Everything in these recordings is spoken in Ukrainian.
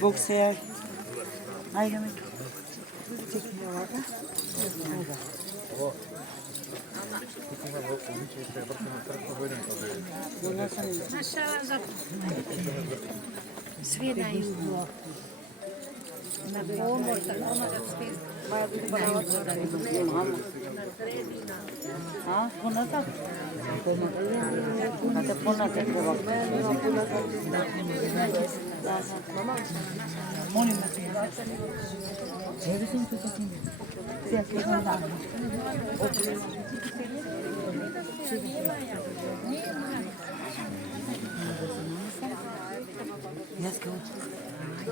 Bokser. Ajde mi. Čekaj ovako. Svi na isto. Na pomor, tako da svi. A, ponatak? Kada ponatak ovako. Molim da se evi sam tu takim. Sve sam dan. Jaz kao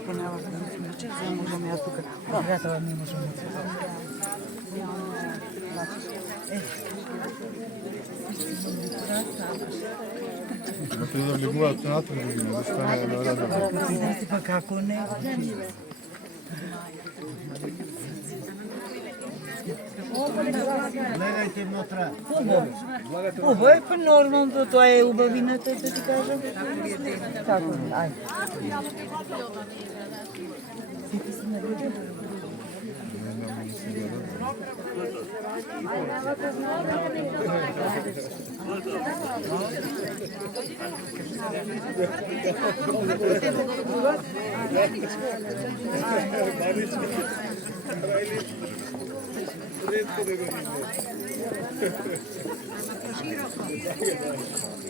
ponavljam znači za možemo ja тука. Ja to ne možemo. Ma treba li gledati na to da stane na rada. Pa kako ne? Гледайте внутра. Хубаво е, па нормално, тоа е убавината, да ти кажам. Како не, ајде. Сите си на видео?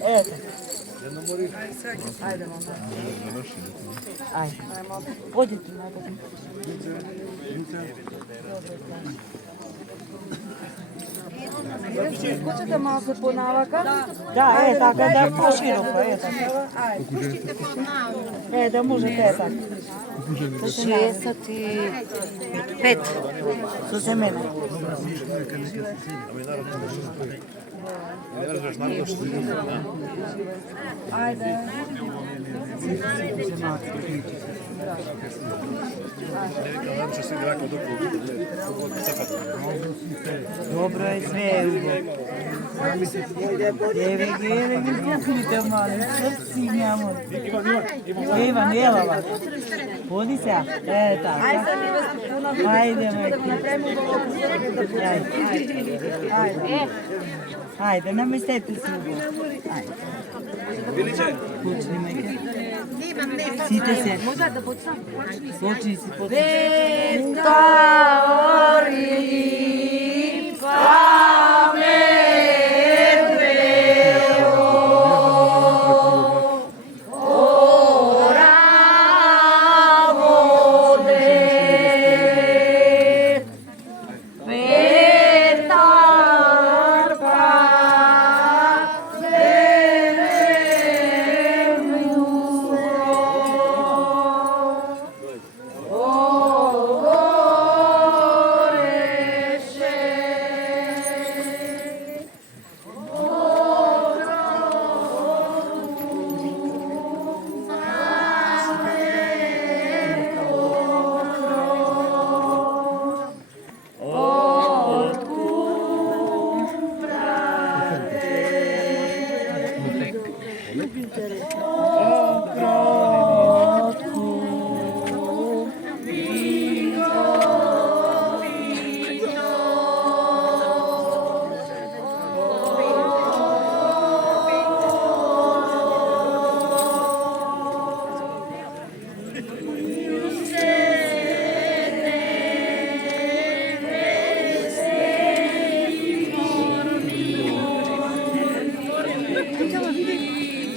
Ето. Ајде, мама. Ајде. Одите напад. Хочете малку понавака? Да, е така, да пошироко, е така. Е, да можете е така. 65. Со семена. Ајде. Добро е, све е убаво. Еве ги пухните мали, срци няма. Иван, елава. Поди сега. Е, така. Ајде, меки. Ајде, наместете се убаво. Ајде. Почни, меки. Сите се. Може да почнам? Почни си, почни. Вента ори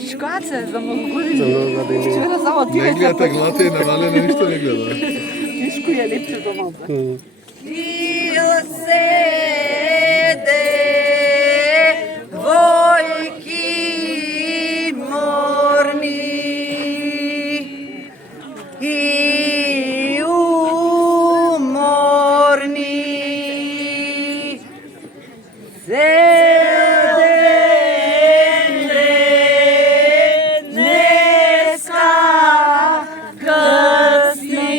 Schwarze. за многу години. За многу години. Вчера само ти Не гледате глата и навалено, ништо не гледа. Тишко ја лепче до малце. Il sede vojki morni I umorni sedende dneska kasni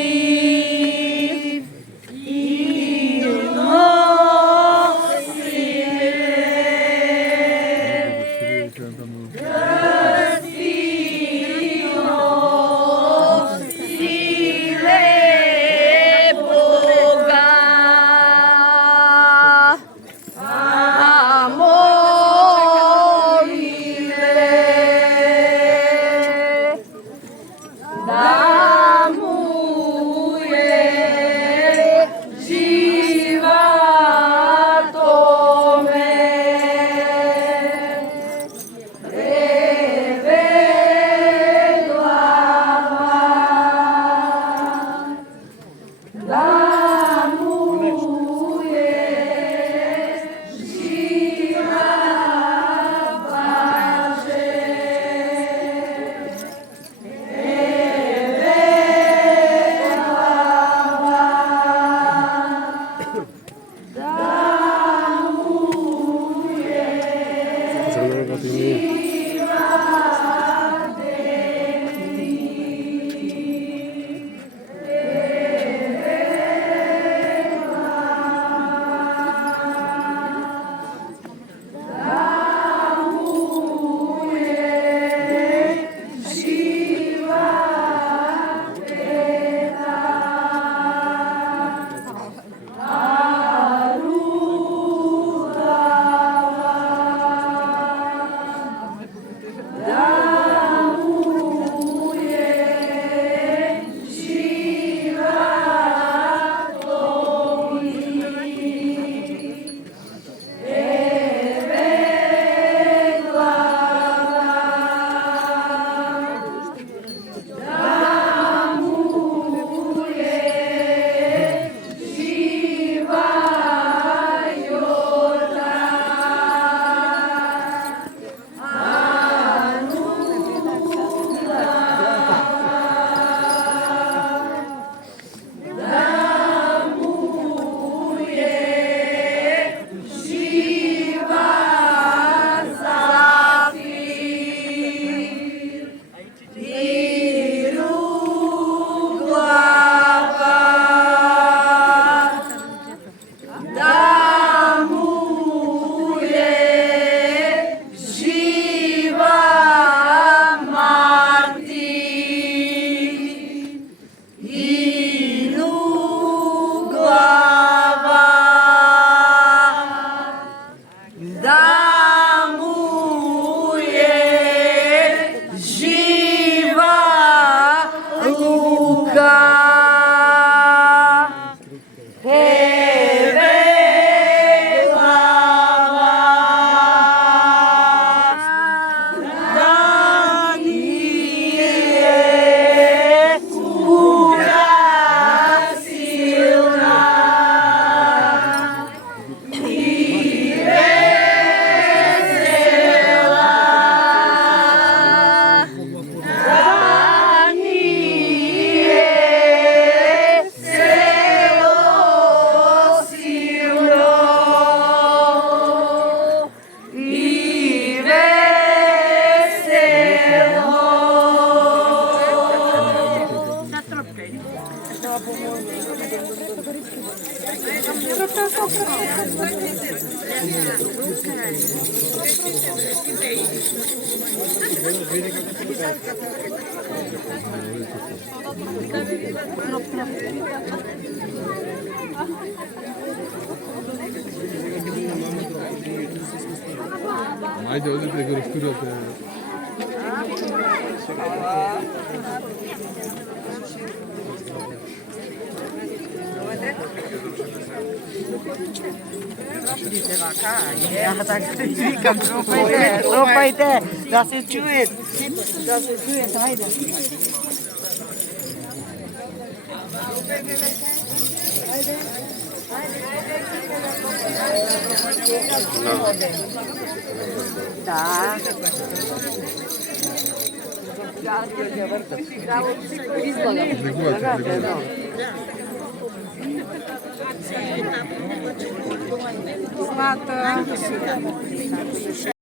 За многу години. Ajde, odite ga rašturate. Ja tak vikam, tropajte, da se čuje. Да се чуете, ајде. Да. Одликувате, одликувате. Злата.